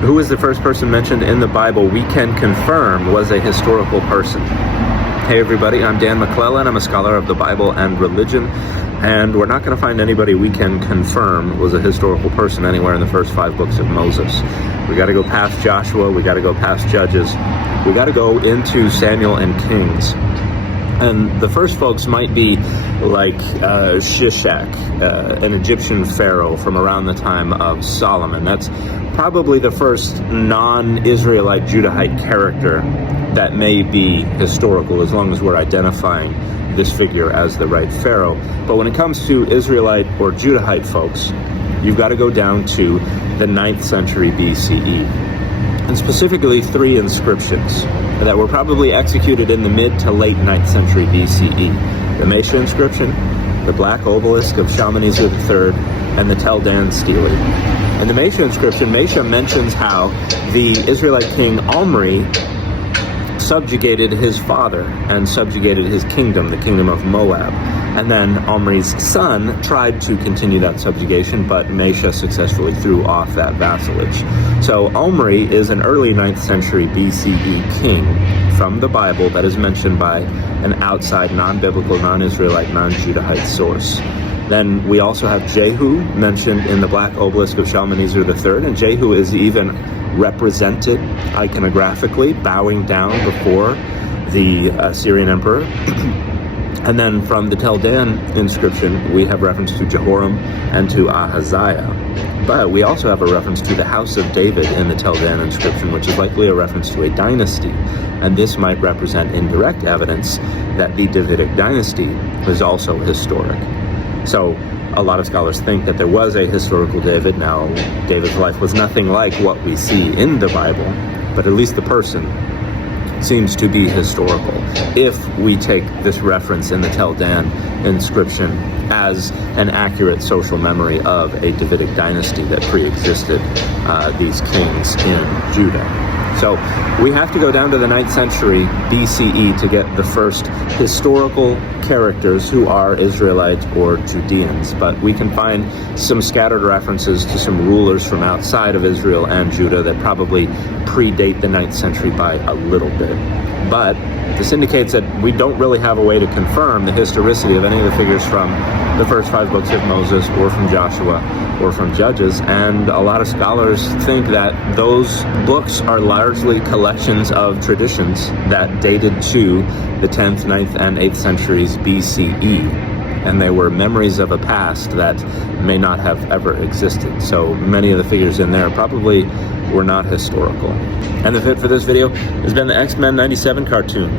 who is the first person mentioned in the Bible we can confirm was a historical person. Hey everybody, I'm Dan McClellan. I'm a scholar of the Bible and religion, and we're not going to find anybody we can confirm was a historical person anywhere in the first 5 books of Moses. We got to go past Joshua, we got to go past Judges, we got to go into Samuel and Kings. And the first folks might be like Shishak, an Egyptian pharaoh from around the time of Solomon. That's probably the first non-Israelite Judahite character that may be historical, as long as we're identifying this figure as the right pharaoh. But when it comes to Israelite or Judahite folks, you've got to go down to the 9th century BCE. And specifically 3 inscriptions that were probably executed in the mid to late 9th century BCE. The Mesha inscription, the Black Obelisk of Shalmaneser III, and the Tel Dan stele. And the Mesha inscription, Mesha mentions how the Israelite king Omri subjugated his father and subjugated his kingdom, the kingdom of Moab. And then Omri's son tried to continue that subjugation, but Mesha successfully threw off that vassalage. So Omri is an early 9th century BCE king from the Bible that is mentioned by an outside, non-biblical, non-Israelite, non-Judahite source. Then we also have Jehu mentioned in the Black Obelisk of Shalmaneser III, and Jehu is even represented iconographically, bowing down before the Assyrian emperor. And then from the Tel Dan inscription, we have reference to Jehoram and to Ahaziah. But we also have a reference to the House of David in the Tel Dan inscription, which is likely a reference to a dynasty. And this might represent indirect evidence that the Davidic dynasty was also historic. So a lot of scholars think that there was a historical David. Now, David's life was nothing like what we see in the Bible, but at least the person seems to be historical if we take this reference in the Tel Dan inscription as an accurate social memory of a Davidic dynasty that pre-existed these kings in Judah. So we have to go down to the 9th century BCE to get the first historical characters who are Israelites or Judeans. But we can find some scattered references to some rulers from outside of Israel and Judah that probably predate the 9th century by a little bit. But this indicates that we don't really have a way to confirm the historicity of any of the figures from the first 5 books of Moses or from Joshua or from Judges, and a lot of scholars think that those books are largely collections of traditions that dated to the 10th, 9th, and 8th centuries BCE, and they were memories of a past that may not have ever existed. So many of the figures in there probably were not historical. And the fit for this video has been the X-Men '97 cartoon.